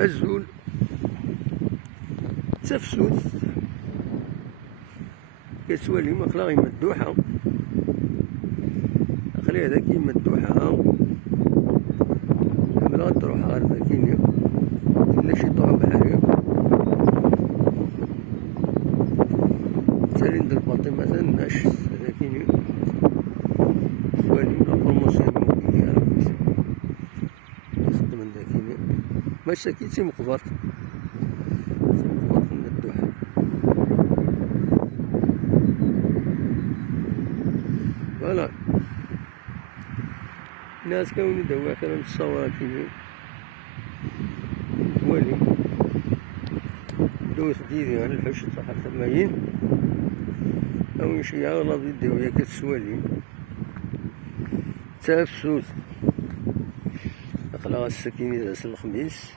الزول تفسد كتولي مخلاغي مدوحة، خلي هذاك مدوحة قبل غتروح غير ذاكيني إلا شي طوع بحري تالي ند الباطي مثلا ناش ذاكيني تولي لا بروموسيون إيموبيليير نخدم من ذاكيني ماشي كي مقبرت مدوحة. فوالا الناس كانوا يداو كلام الصواب فيني توالي دوت ديدي على الحوش تاع الثمانين أو شي أغلب يداو يا كتسوالي تفسد أخلاق السكينة داس الخميس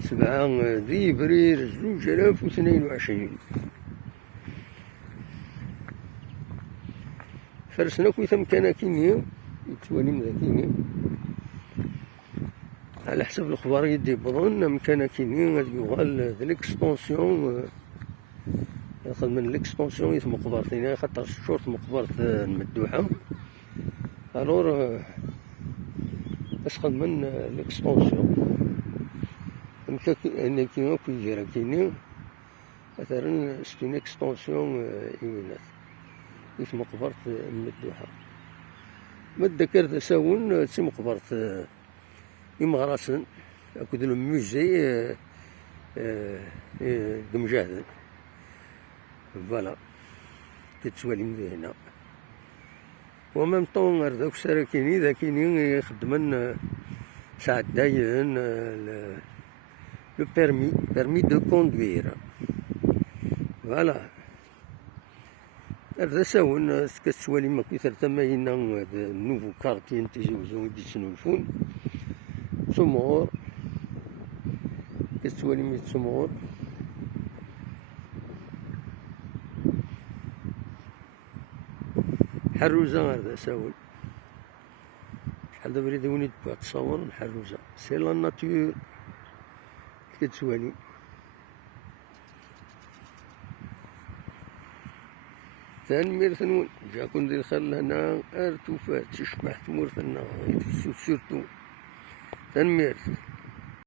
7 ابريل 2022 فرسنا كويث مكانا كينيا يتوالي مذاكيني على حسب الأخبار يدي بظن مكانا كينيا غادي يوغال ليكستونسيون ياخد من ليكستونسيون يث مقبرتين خاطر شورت مقبرة المدوحة الور اش خد من ليكستونسيون أنا كيما كيجرى كيني مثلا ستون اكستونسيون إيمينات يث مقبرة المدوحة مدكر تساون تسي مقبرة يمغرسن أكد الموزي دمجاهدن فوالا كتسوالي من هنا ومام طون غير داك السراكيني ذاكيني يخدمن ساعة داين لو بيرمي دو كوندوير فوالا هذا ساون كتسوالي ما كثر تماينا نوفو كارتين تيجوزو يدي تسنولفون تمور كتسوالي ميت تمور حروزة هذا ساون شحال دابا ريد وني تبغى تصور الحروزة سي لا ناتور كتسوالي ثاني ثنون جاكم ندير خل هنا ارتوفات تشبح تمور ثنا سورتو ثاني